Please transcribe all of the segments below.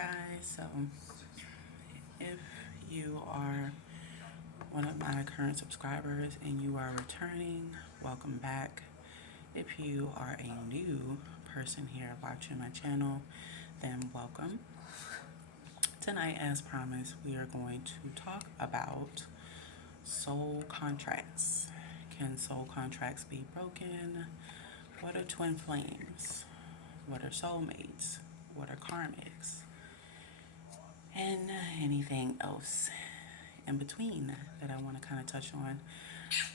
guys, so if you are one of my current subscribers and you are returning, welcome back. If you are a new person here watching my channel, then welcome. Tonight, as promised, we are going to talk about soul contracts. Can soul contracts be broken? What are twin flames? What are soulmates? What are karmics? And anything else in between that I want to kind of touch on.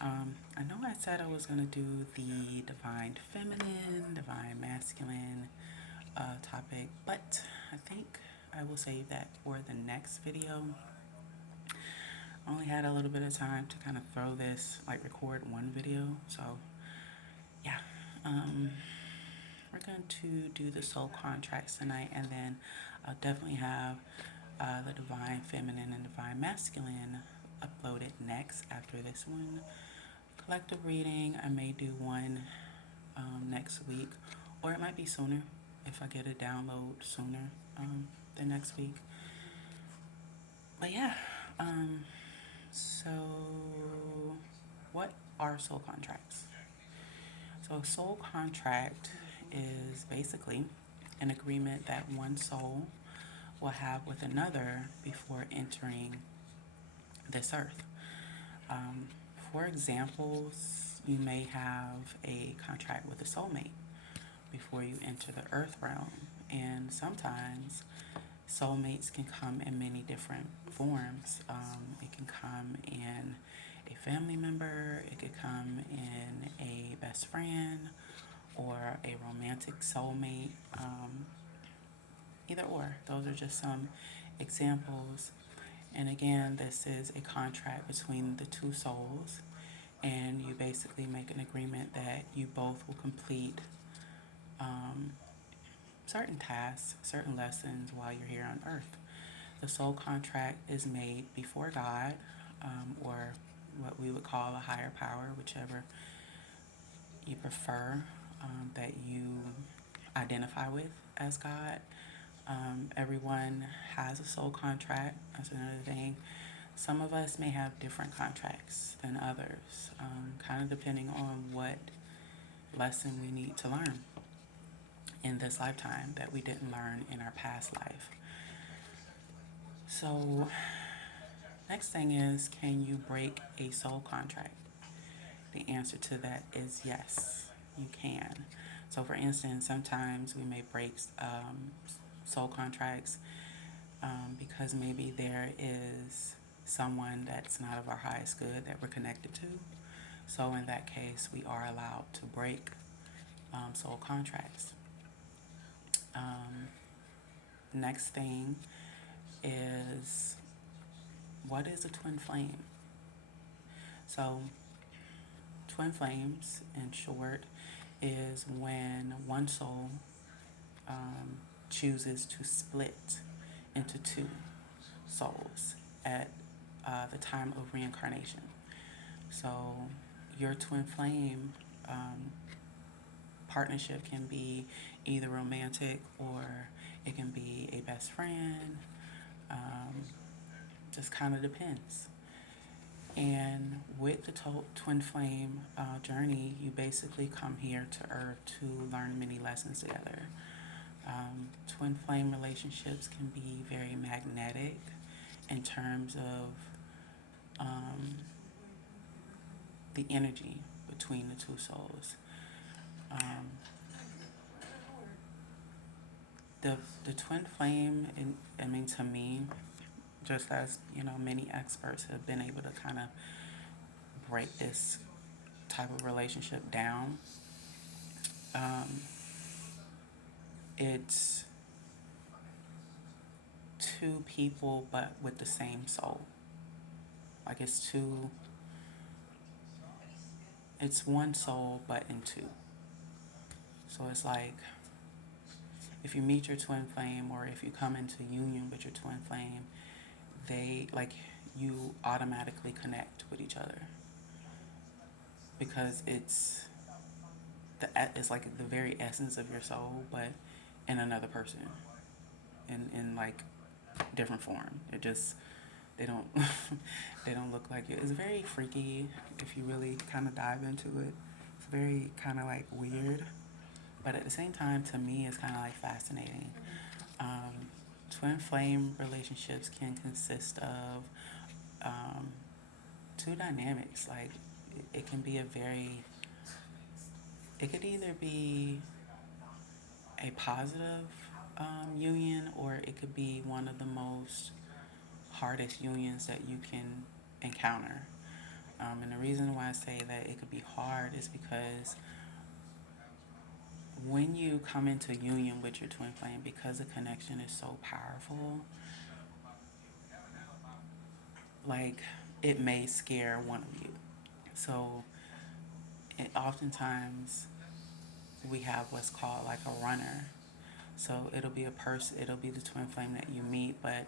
I know I said I was going to do the divine feminine, divine masculine topic, but I think I will save that for the next video. I only had a little bit of time to kind of throw this, like record one video, so yeah. We're going to do the soul contracts tonight, and then I'll definitely have the divine feminine and divine masculine uploaded next after this one. Collective reading, I may do one next week, or it might be sooner if I get a download sooner than next week. But yeah, so what are soul contracts? So a soul contract is basically an agreement that one soul will have with another before entering this earth. For examples, you may have a contract with a soulmate before you enter the earth realm, and sometimes soulmates can come in many different forms. It can come in a family member, it could come in a best friend, or a romantic soulmate. Either or. Those are just some examples. And again, this is a contract between the two souls, and you basically make an agreement that you both will complete certain tasks, certain lessons while you're here on earth. The soul contract is made before God, or what we would call a higher power, whichever you prefer, that you identify with as God. Everyone has a soul contract. That's another thing. Some of us may have different contracts than others, kind of depending on what lesson we need to learn in this lifetime that we didn't learn in our past life. So next thing is, can you break a soul contract? The answer to that is yes, you can. So for instance, sometimes we may break soul contracts because maybe there is someone that's not of our highest good that we're connected to. So in that case, we are allowed to break soul contracts. Next thing is, what is a twin flame? So twin flames, in short, is when one soul chooses to split into two souls at the time of reincarnation. So your twin flame partnership can be either romantic, or it can be a best friend. Just kind of depends. And with the twin flame journey, you basically come here to earth to learn many lessons together. Twin flame relationships can be very magnetic in terms of the energy between the two souls. The twin flame, I mean, to me, just as many experts have been able to kind of break this type of relationship down. It's two people but with the same soul. Like it's one soul but in two. So it's like if you meet your twin flame, or if you come into union with your twin flame, you automatically connect with each other, because it's like the very essence of your soul, but in another person. in like different form. They don't they don't look like you. It's very freaky if you really kind of dive into it. It's very kind of like weird, but at the same time, to me, it's kind of like fascinating. Um, Twin flame relationships can consist of um, two dynamics. Like it can be it could either be a positive union, or it could be one of the most hardest unions that you can encounter. And the reason why I say that it could be hard is because when you come into union with your twin flame, because the connection is so powerful, like it may scare one of you. So oftentimes we have what's called like a runner. So it'll be the twin flame that you meet, but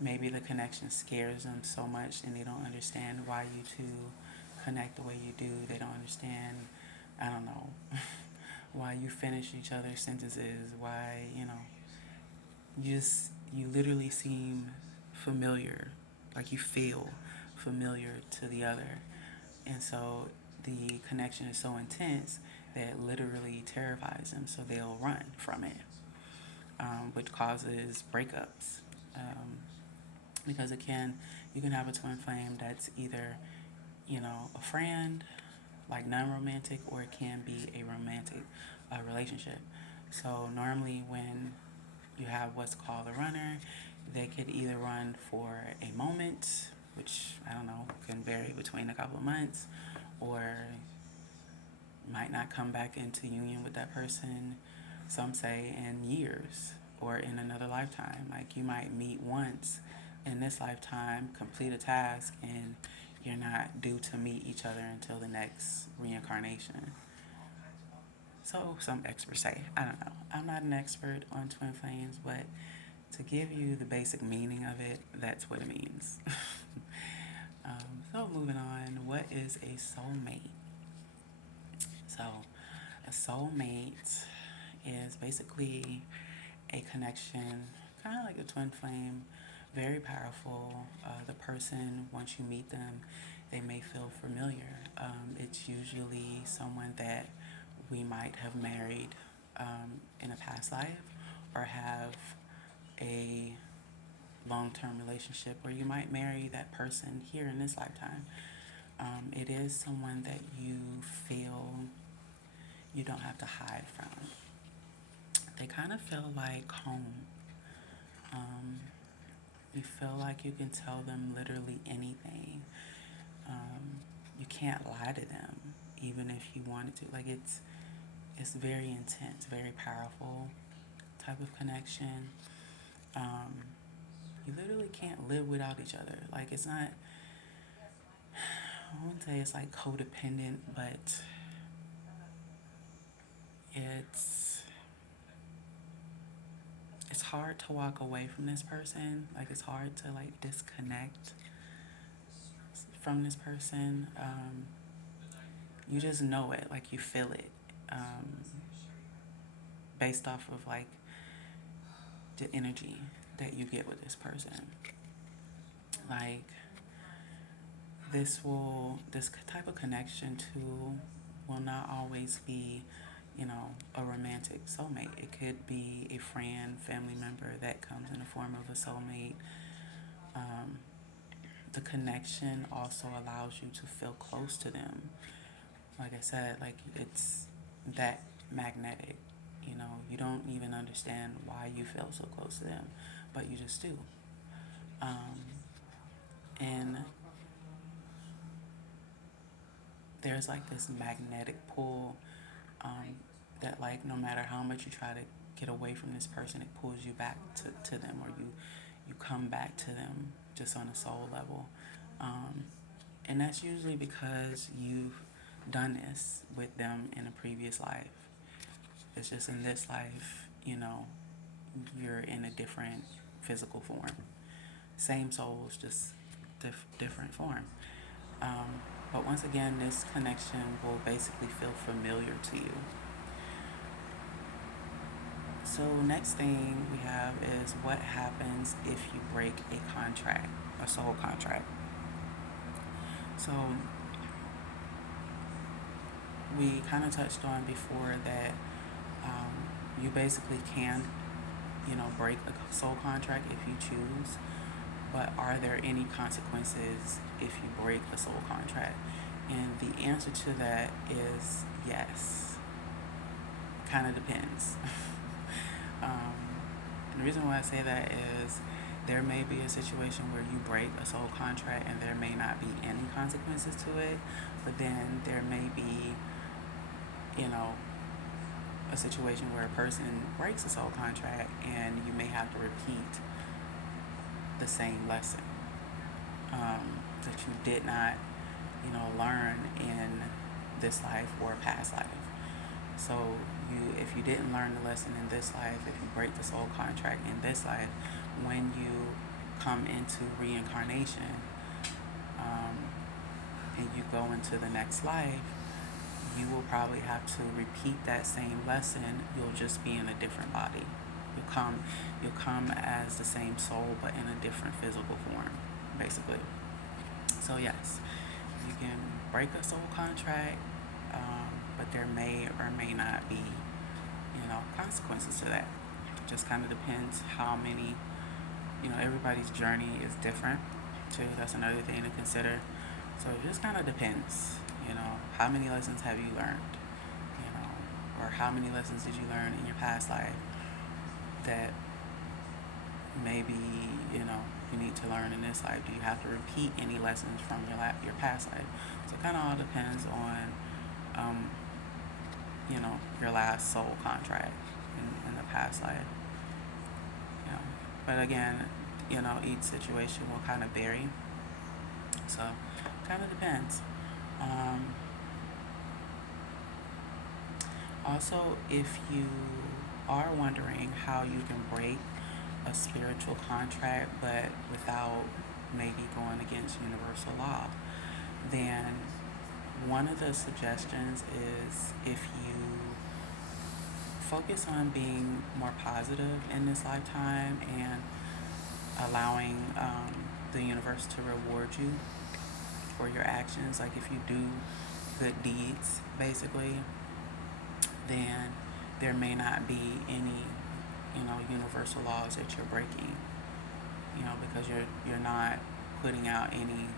maybe the connection scares them so much and they don't understand why you two connect the way you do. They don't understand, I don't know, why you finish each other's sentences, why, you literally seem familiar, like you feel familiar to the other. And so the connection is so intense that it literally terrifies them, so they'll run from it, which causes breakups. Because you can have a twin flame that's either, a friend, like non-romantic, or it can be a romantic relationship. So normally when you have what's called a runner, they could either run for a moment, which I don't know, can vary between a couple of months, or might not come back into union with that person, some say in years or in another lifetime. Like you might meet once in this lifetime, complete a task, and you're not due to meet each other until the next reincarnation. So some experts say. I don't know. I'm not an expert on twin flames, but to give you the basic meaning of it, that's what it means. So moving on, what is a soulmate? So a soulmate is basically a connection, kind of like a twin flame, very powerful. The person, once you meet them, they may feel familiar. It's usually someone that we might have married in a past life, or have a long-term relationship, or you might marry that person here in this lifetime. It is someone that you feel you don't have to hide from. They kind of feel like home. Um, you feel like you can tell them literally anything. You can't lie to them, even if you wanted to. Like it's very intense, very powerful type of connection. Um, you literally can't live without each other. Like it's not. I wouldn't say it's like codependent, but it's it's hard to walk away from this person. Like it's hard to like disconnect from this person. You just know it, like you feel it, based off of like the energy that you get with this person. Like this type of connection too will not always be, a romantic soulmate. It could be a friend, family member that comes in the form of a soulmate. Um, the connection also allows you to feel close to them. Like I said, like it's that magnetic. You don't even understand why you feel so close to them, but you just do. Um, and there's like this magnetic pull, um, that like no matter how much you try to get away from this person, it pulls you back to them, or you come back to them just on a soul level. Um, and that's usually because you've done this with them in a previous life. It's just in this life, you're in a different physical form. Same souls, just different form. But once again, this connection will basically feel familiar to you. So next thing we have is what happens if you break a contract, a soul contract. So we kind of touched on before that you basically can, break a soul contract if you choose, but are there any consequences if you break a soul contract? And the answer to that is yes. Kind of depends. um, and the reason why I say that is there may be a situation where you break a soul contract and there may not be any consequences to it, but then there may be, a situation where a person breaks a soul contract and you may have to repeat the same lesson that you did not, learn in this life or past life. So if you didn't learn the lesson in this life, if you break the soul contract in this life, when you come into reincarnation and you go into the next life, you will probably have to repeat that same lesson. You'll just be in a different body. You'll come as the same soul, but in a different physical form, basically. So yes, you can break a soul contract, but there may or may not be, consequences to that. It just kind of depends how many, everybody's journey is different too. That's another thing to consider. So it just kind of depends, how many lessons have you learned, or how many lessons did you learn in your past life that maybe, you need to learn in this life. Do you have to repeat any lessons from your past life? So it kind of all depends on, your last soul contract in the past life. But again, each situation will kind of vary. So kind of depends. Also, if you are wondering how you can break a spiritual contract but without maybe going against universal law, then one of the suggestions is if you focus on being more positive in this lifetime and allowing the universe to reward you for your actions, like if you do good deeds, basically, then there may not be any, universal laws that you're breaking, because you're not putting out any,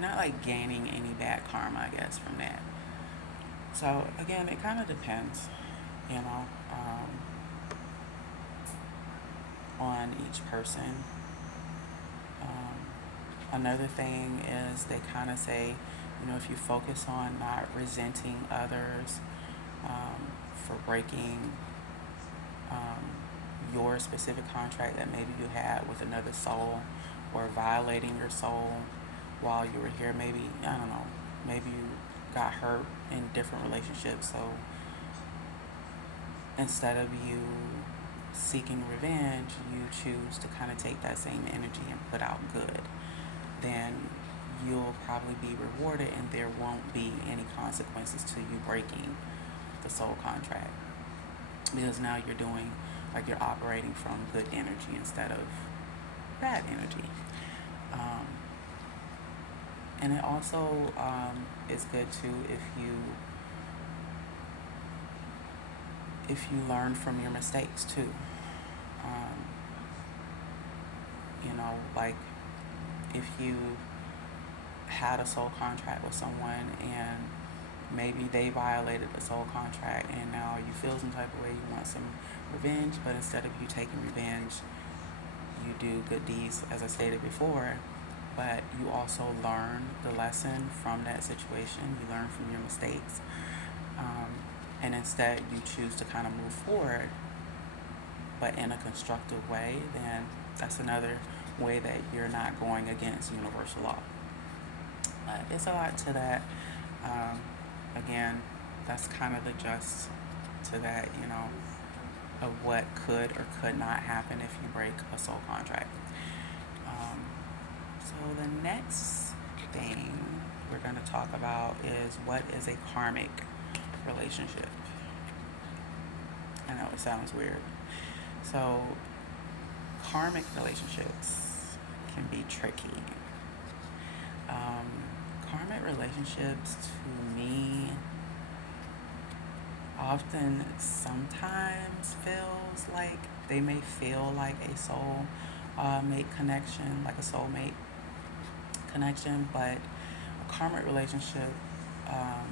not like gaining any bad karma, I guess, from that. So again, it kind of depends, on each person. Another thing is they kind of say, if you focus on not resenting others for breaking your specific contract that maybe you had with another soul, or violating your soul while you were here, maybe, I don't know, maybe you got hurt in different relationships, so instead of you seeking revenge, you choose to kind of take that same energy and put out good, then you'll probably be rewarded and there won't be any consequences to you breaking the soul contract, because now you're operating from good energy instead of bad energy. And it also is good too if you learn from your mistakes too. Like if you had a soul contract with someone and maybe they violated the soul contract and now you feel some type of way, you want some revenge, but instead of you taking revenge, you do good deeds, as I stated before, but you also learn the lesson from that situation, you learn from your mistakes, and instead you choose to kind of move forward, but in a constructive way, then that's another way that you're not going against universal law. But it's a lot to that. Again, that's kind of the gist to that, of what could or could not happen if you break a soul contract. So the next thing we're going to talk about is what is a karmic relationship. I know it sounds weird. So, karmic relationships can be tricky. Um, Karmic relationships to me often sometimes feels like they may feel like a soul mate connection, like a soulmate connection, but a karmic relationship um,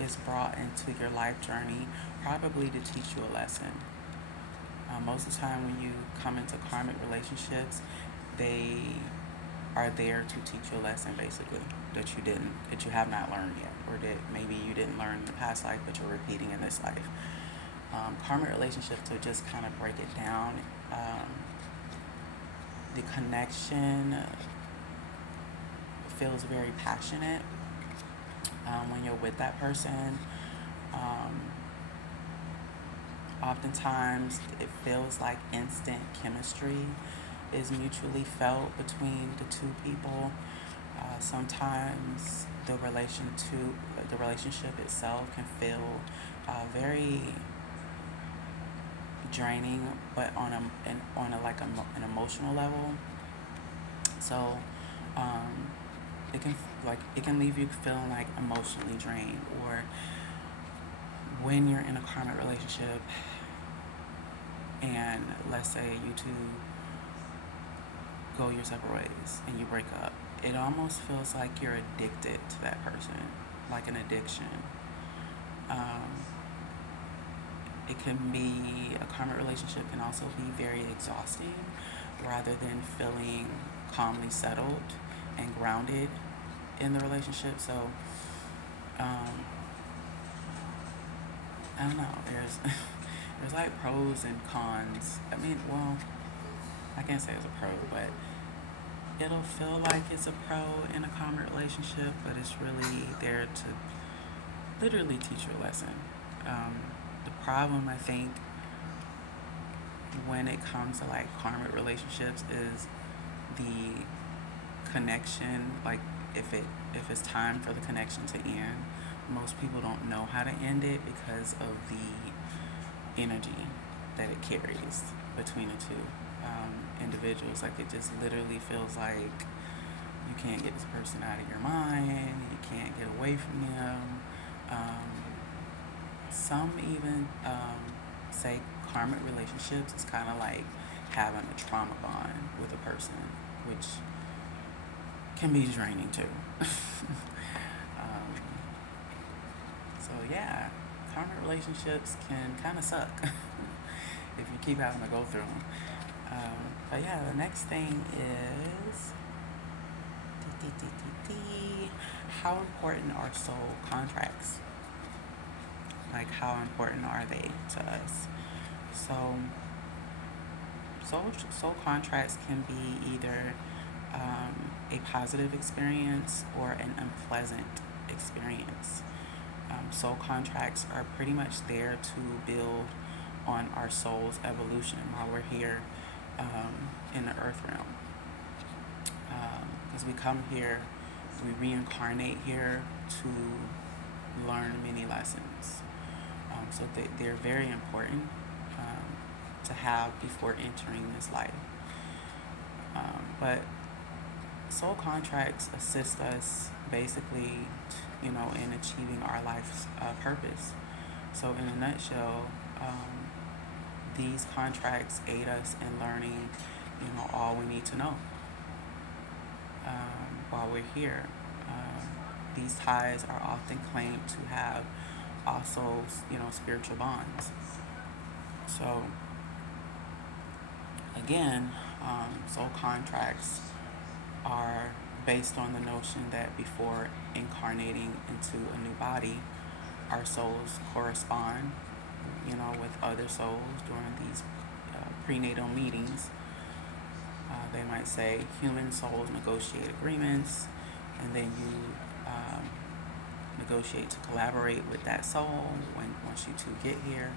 is brought into your life journey probably to teach you a lesson. Most of the time, when you come into karmic relationships, they are there to teach you a lesson, basically, that you have not learned yet, or that maybe you didn't learn in the past life, but you're repeating in this life. Karmic relationships, to just kind of break it down, the connection feels very passionate when you're with that person. Um, Oftentimes, it feels like instant chemistry is mutually felt between the two people. Sometimes the relationship itself can feel very draining, but an emotional level. So um, it can leave you feeling like emotionally drained, or when you're in a karmic relationship and let's say you two go your separate ways and you break up, it almost feels like you're addicted to that person, like an addiction. Um, it can be A karmic relationship can also be very exhausting, rather than feeling calmly settled and grounded in the relationship. So um, I don't know. There's there's like pros and cons. I mean, well, I can't say it's a pro, but it'll feel like it's a pro in a karmic relationship, but it's really there to literally teach you a lesson. Um, the problem, I think, when it comes to like karmic relationships is the connection. Like if it's time for the connection to end, most people don't know how to end it because of the energy that it carries between the two individuals. Like it just literally feels like you can't get this person out of your mind. You can't get away from them. Some even say karmic relationships is kind of like having a trauma bond with a person, which can be draining too. um, so yeah, karmic relationships can kind of suck if you keep having to go through them. But yeah, the next thing is how important are soul contracts? Like, how important are they to us? So, soul contracts can be either a positive experience or an unpleasant experience. Soul contracts are pretty much there to build on our soul's evolution while we're here in the earth realm. As we come here, we reincarnate here to learn many lessons. So they're very important to have before entering this life. But soul contracts assist us basically, in achieving our life's purpose. So in a nutshell, these contracts aid us in learning, all we need to know while we're here. These ties are often claimed to have also, spiritual bonds. So again, soul contracts are based on the notion that before incarnating into a new body, our souls correspond, with other souls during these prenatal meetings. They might say human souls negotiate agreements, and then you negotiate to collaborate with that soul once you two get here.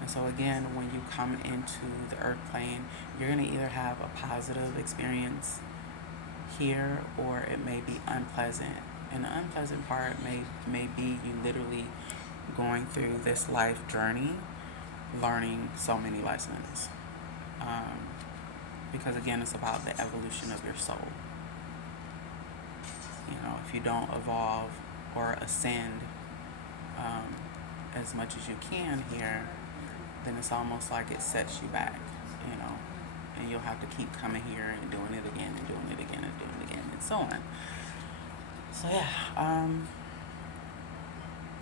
And so again, when you come into the earth plane, you're going to either have a positive experience here, or it may be unpleasant. And the unpleasant part may be you literally going through this life journey learning so many lessons. Because again, it's about the evolution of your soul. If you don't evolve or ascend as much as you can here, then it's almost like it sets you back, and you'll have to keep coming here and doing it again and doing it again and doing it again and so on. So yeah,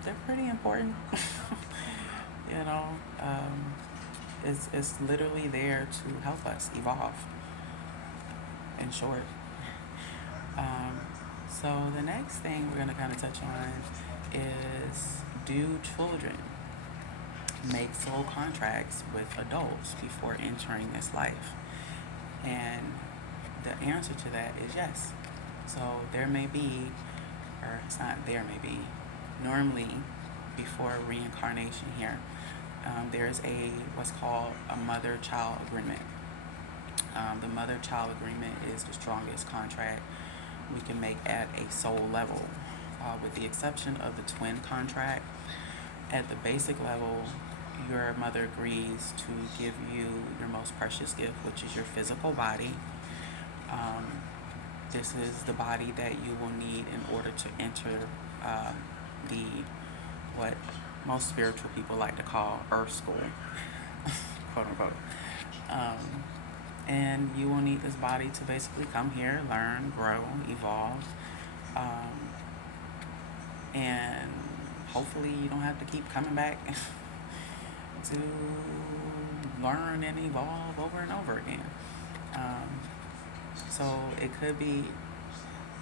they're pretty important. you know, it's literally there to help us evolve, in short. So the next thing we're going to kind of touch on is, do children make soul contracts with adults before entering this life? And the answer to that is yes. So there may be, or it's not there may be, normally before reincarnation here, there's what's called a mother-child agreement. The mother-child agreement is the strongest contract we can make at a soul level, with the exception of the twin contract. At the basic level, your mother agrees to give you your most precious gift, which is your physical body. This is the body that you will need in order to enter what most spiritual people like to call Earth School, quote unquote. And you will need this body to basically come here, learn, grow, evolve, and hopefully you don't have to keep coming back to learn and evolve over and over again. So it could be,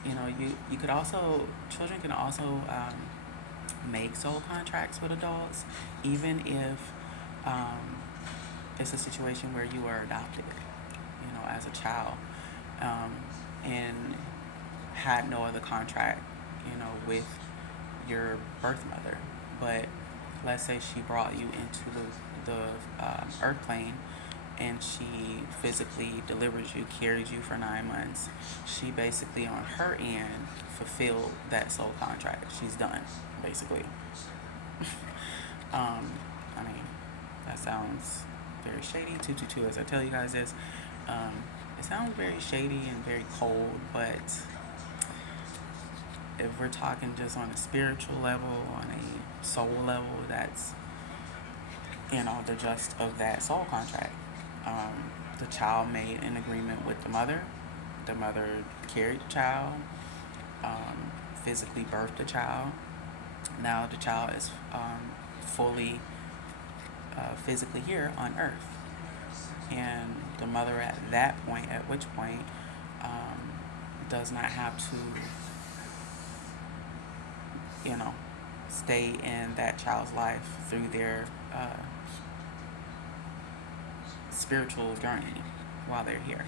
you could also, children can also make soul contracts with adults, even if it's a situation where you are adopted, as a child, and had no other contract, with your birth mother. But let's say she brought you into the earth plane, and she physically delivers you, carries you for 9 months. She basically, on her end, fulfilled that soul contract. She's done, basically. I mean, that sounds very shady. 222, as I tell you guys this. It sounds very shady and very cold, but if we're talking just on a spiritual level, on a soul level, that's, the gist of that soul contract. The child made an agreement with the mother. The mother carried the child, physically birthed the child. Now the child is fully physically here on earth. And the mother at that point, at which point, does not have to, stay in that child's life through their spiritual journey while they're here,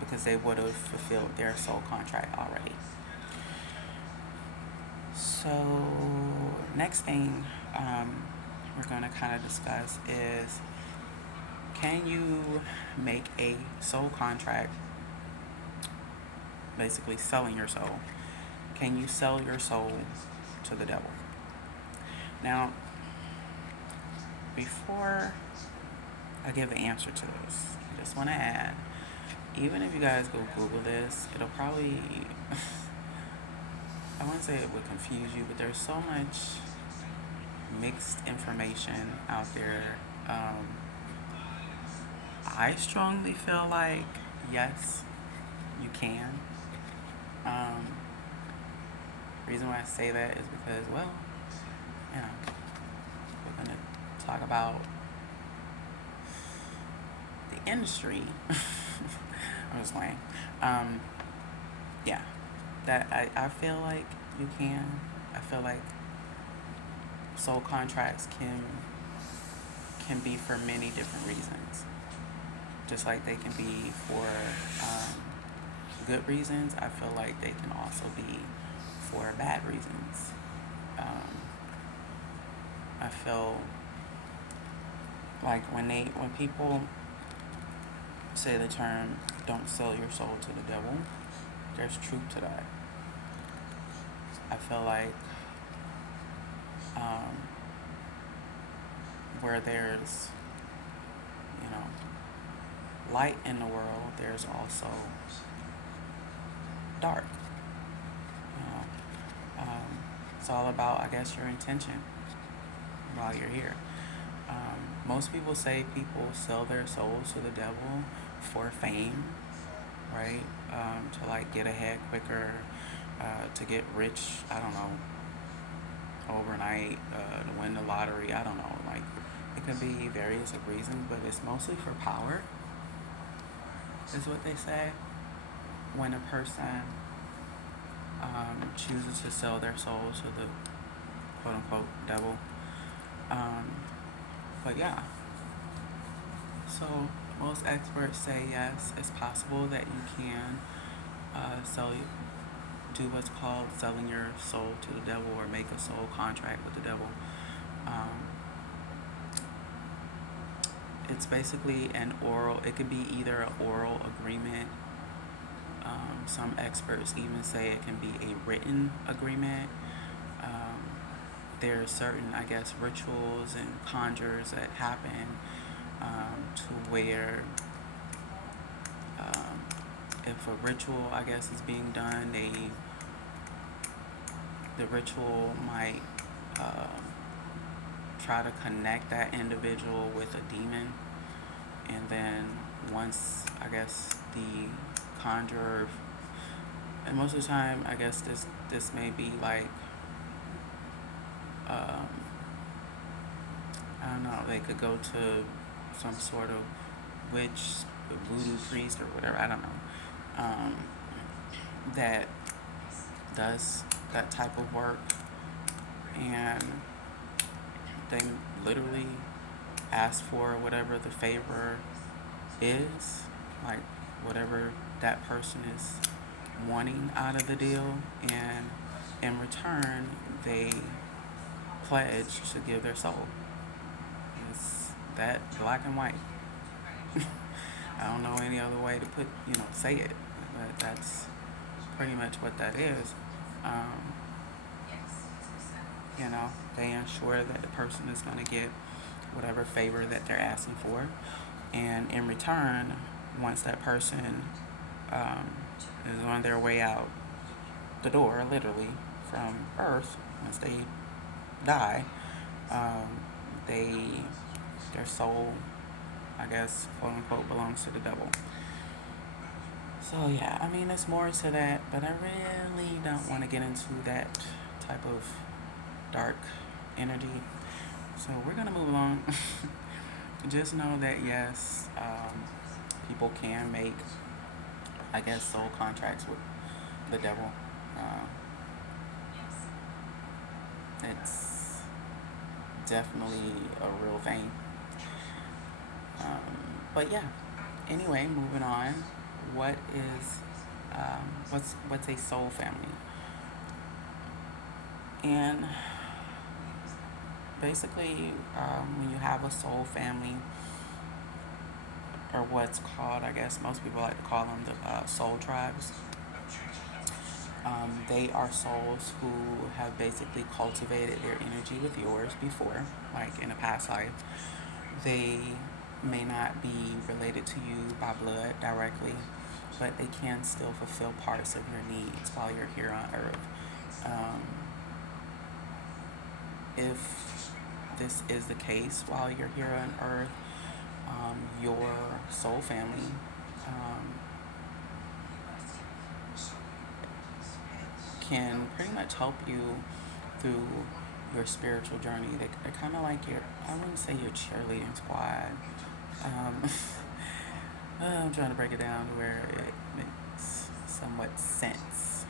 because they would have fulfilled their soul contract already. So next thing we're going to kind of discuss is, can you make a soul contract, basically selling your soul? Can you sell your soul to the devil? Now, before I give the answer to this, I just want to add, even if you guys go Google this, it'll probably, I wouldn't say it would confuse you, but there's so much mixed information out there. I strongly feel like, yes, you can. Reason why I say that is because, well, we're going to talk about the industry. I'm just playing. Yeah, that I feel like you can. I feel like soul contracts can be for many different reasons. Just like they can be for good reasons, I feel like they can also be for bad reasons. I feel like when people say the term "don't sell your soul to the devil," there's truth to that. I feel like where there's, you know, light in the world, there's also dark. You know, it's all about, I guess, your intention while you're here. Most people say people sell their souls to the devil for fame, right? To like get ahead quicker, to get rich, I don't know, overnight, to win the lottery, I don't know. Like, it could be various of reasons, but it's mostly for power, is what they say. When a person chooses to sell their soul to the quote unquote devil. But yeah, so most experts say yes, it's possible that you can do what's called selling your soul to the devil, or make a soul contract with the devil. It's basically it could be either an oral agreement. Some experts even say it can be a written agreement. There are certain, I guess, rituals and conjures that happen to where if a ritual, I guess, is being done, the ritual might try to connect that individual with a demon, and then once, I guess, the conjurer, and most of the time, I guess this may be like, I don't know, they could go to some sort of witch, voodoo priest, or whatever, I don't know, that does that type of work, and they literally ask for whatever the favor is, like whatever that person is wanting out of the deal, and in return they pledge to give their soul. It's that black and white. I don't know any other way to say it, but that's pretty much what that is. They ensure that the person is going to get whatever favor that they're asking for, and in return, once that person is on their way out the door, literally, from Earth, once they die, their soul, I guess, quote unquote, belongs to the devil. So yeah, I mean, there's more to that, but I really don't want to get into that type of dark energy. So we're gonna move along. Just know that yes, people can make, I guess, soul contracts with the devil. It's definitely a real thing. But yeah. Anyway, moving on. What's a soul family? And basically, when you have a soul family, or what's called, I guess most people like to call them the soul tribes. They are souls who have basically cultivated their energy with yours before, like in a past life. They may not be related to you by blood directly, but they can still fulfill parts of your needs while you're here on Earth. If this is the case while you're here on Earth, your soul family can pretty much help you through your spiritual journey. They're kind of like I wouldn't say your cheerleading squad. I'm trying to break it down to where it makes somewhat sense.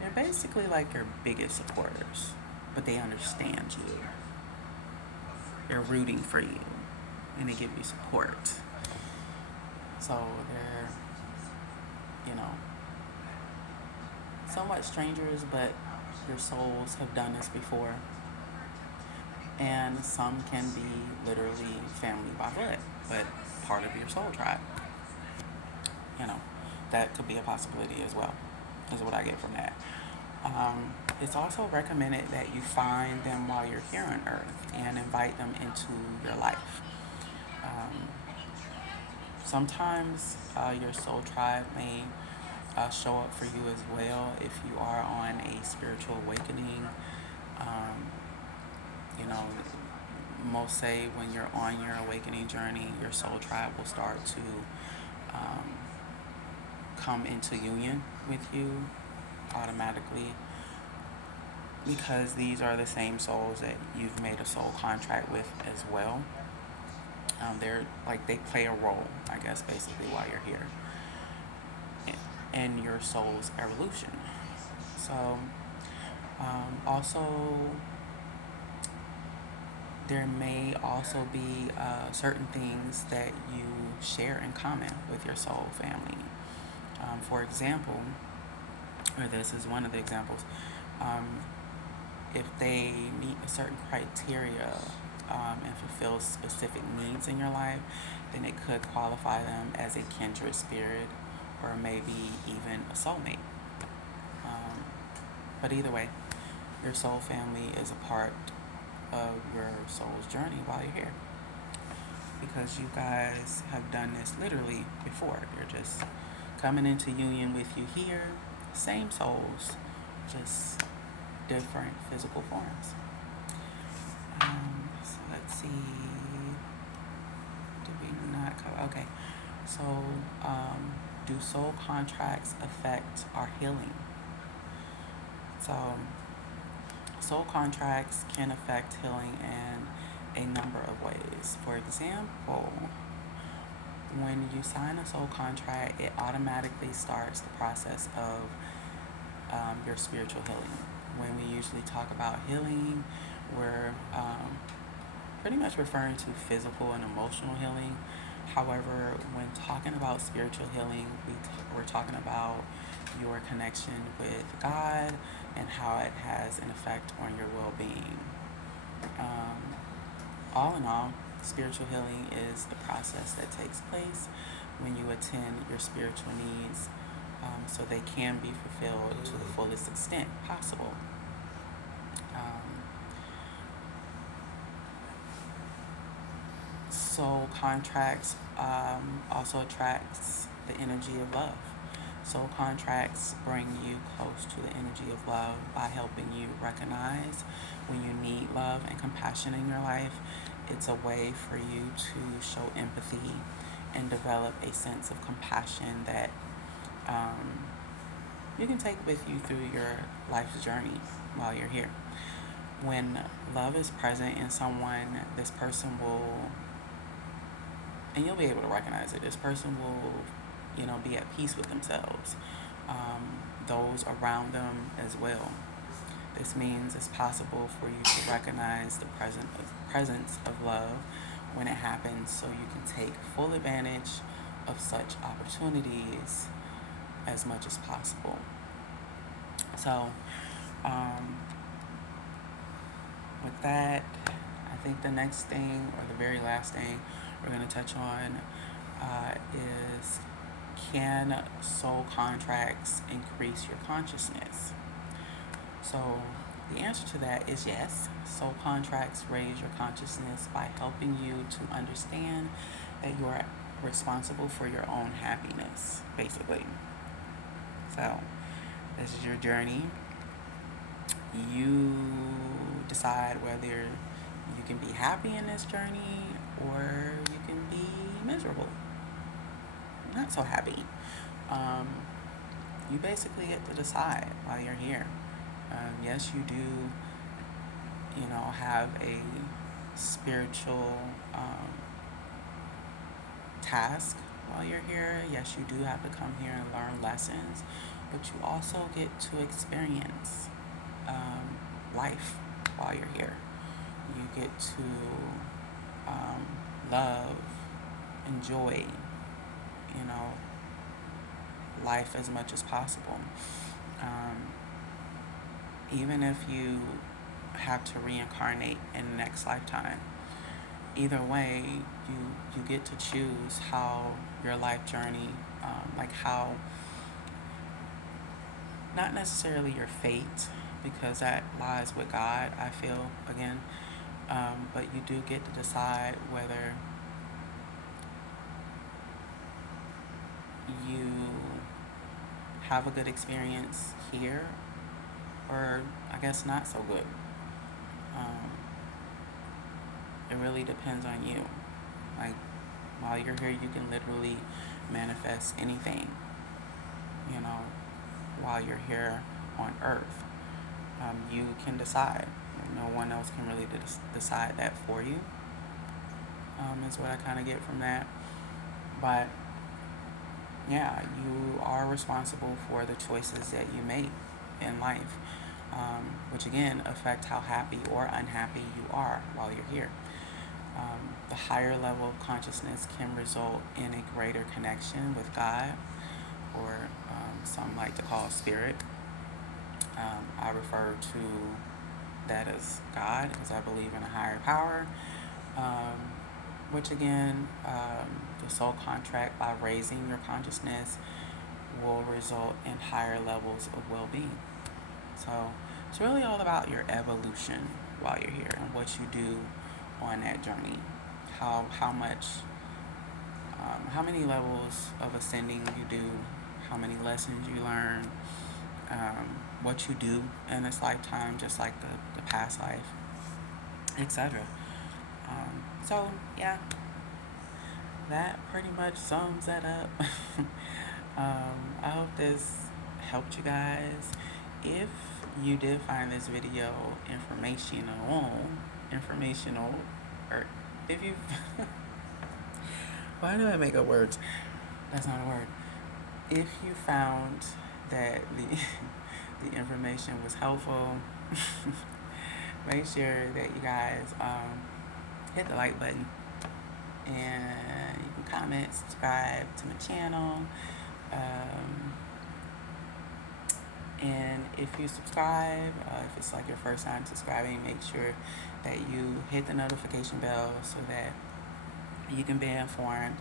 They're basically like your biggest supporters, but they understand you. They're rooting for you, and they give you support. So they're, somewhat strangers, but your souls have done this before. And some can be literally family by blood, but part of your soul tribe. That could be a possibility as well, is what I get from that. It's also recommended that you find them while you're here on Earth and invite them into your life. Um, Sometimes your soul tribe may show up for you as well if you are on a spiritual awakening. Um, you know, most say when you're on your awakening journey, your soul tribe will start to um, come into union with you automatically, because these are the same souls that you've made a soul contract with as well. They're like, they play a role, I guess, basically while you're here in your soul's evolution. So, also, there may also be certain things that you share in common with your soul family. For example, or this is one of the examples, um, if they meet a certain criteria and fulfill specific needs in your life, then it could qualify them as a kindred spirit or maybe even a soulmate. Um, but either way, your soul family is a part of your soul's journey while you're here, because you guys have done this literally before. You're just coming into union with you here, same souls, just different physical forms. So let's see. Did we not cover? Okay. So, do soul contracts affect our healing? So, soul contracts can affect healing in a number of ways. For example, when you sign a soul contract, it automatically starts the process of your spiritual healing. When we usually talk about healing, we're pretty much referring to physical and emotional healing. However, when talking about spiritual healing, we're talking about your connection with God and how it has an effect on your well-being. All in all, spiritual healing is the process that takes place when you attend your spiritual needs, so they can be fulfilled to the fullest extent possible. Soul contracts also attracts the energy of love. Soul contracts bring you close to the energy of love by helping you recognize when you need love and compassion in your life. It's a way for you to show empathy and develop a sense of compassion that you can take with you through your life's journey while you're here. When love is present in someone, this person will, and you'll be able to recognize it, this person will, be at peace with themselves, those around them as well. This means it's possible for you to recognize the presence of love when it happens, so you can take full advantage of such opportunities as much as possible. So, with that, I think the next thing, or the very last thing we're going to touch on is, can soul contracts increase your consciousness? So the answer to that is yes. Soul contracts raise your consciousness by helping you to understand that you are responsible for your own happiness, basically. So this is your journey. You decide whether you can be happy in this journey or you can be miserable, not so happy. You basically get to decide while you're here. Yes, you do, have a spiritual task while you're here. Yes, you do have to come here and learn lessons, but you also get to experience life while you're here. You get to love, enjoy, life as much as possible. Even if you have to reincarnate in the next lifetime, either way, you get to choose how your life journey, not necessarily your fate, because that lies with God, I feel, again. But you do get to decide whether you have a good experience here, or I guess not so good. Um, it really depends on you. Like, while you're here, you can literally manifest anything, you know, while you're here on earth. You can decide. No one else can really decide that for you, is what I kind of get from that. But yeah, you are responsible for the choices that you make in life, which again affect how happy or unhappy you are while you're here. The higher level of consciousness can result in a greater connection with God, or some like to call spirit. I refer to that as God, because I believe in a higher power, which again, the soul contract, by raising your consciousness, will result in higher levels of well-being. So it's really all about your evolution while you're here and what you do on that journey. How much, how many levels of ascending you do, how many lessons you learn, what you do in this lifetime, just like the past life, etc. So yeah, that pretty much sums that up. I hope this helped you guys. If you did find this video informational, or if you, why do I make up words? That's not a word. If you found that the information was helpful, make sure that you guys hit the like button, and you can comment, subscribe to my channel. And if you subscribe, if it's like your first time subscribing, make sure that you hit the notification bell so that you can be informed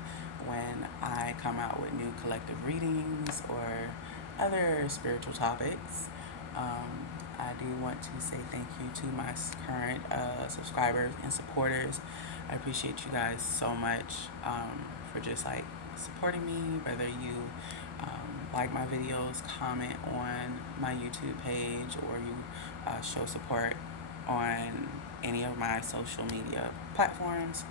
when I come out with new collective readings or other spiritual topics. I do want to say thank you to my current subscribers and supporters. I appreciate you guys so much for just like supporting me, whether you like my videos, comment on my YouTube page, or you show support on any of my social media platforms.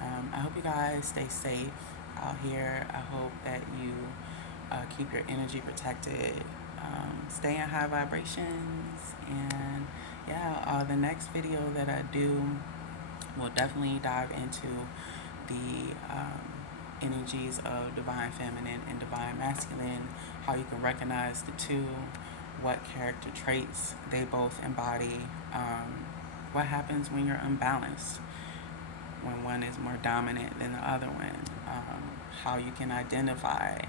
I hope you guys stay safe out here. I hope that you keep your energy protected, stay in high vibrations, and yeah, the next video that I do will definitely dive into the energies of divine feminine and divine masculine, how you can recognize the two, what character traits they both embody, what happens when you're unbalanced, when one is more dominant than the other one, how you can identify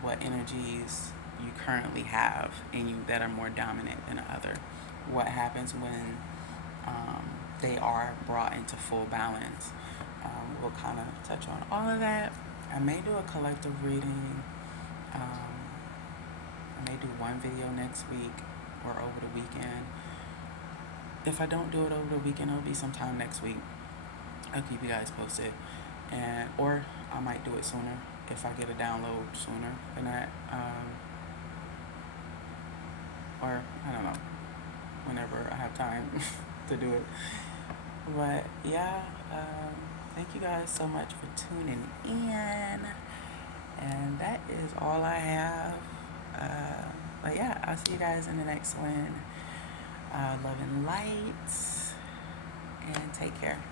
what energies you currently have in you that are more dominant than the other, what happens when they are brought into full balance. We'll kind of touch on all of that. I may do a collective reading. I may do one video next week or over the weekend. If I don't do it over the weekend, it'll be sometime next week. I'll keep you guys posted. Or I might do it sooner if I get a download sooner than that. Or I don't know, whenever I have time to do it. But yeah, thank you guys so much for tuning in. And that is all I have. But yeah, I'll see you guys in the next one. Love and light. And take care.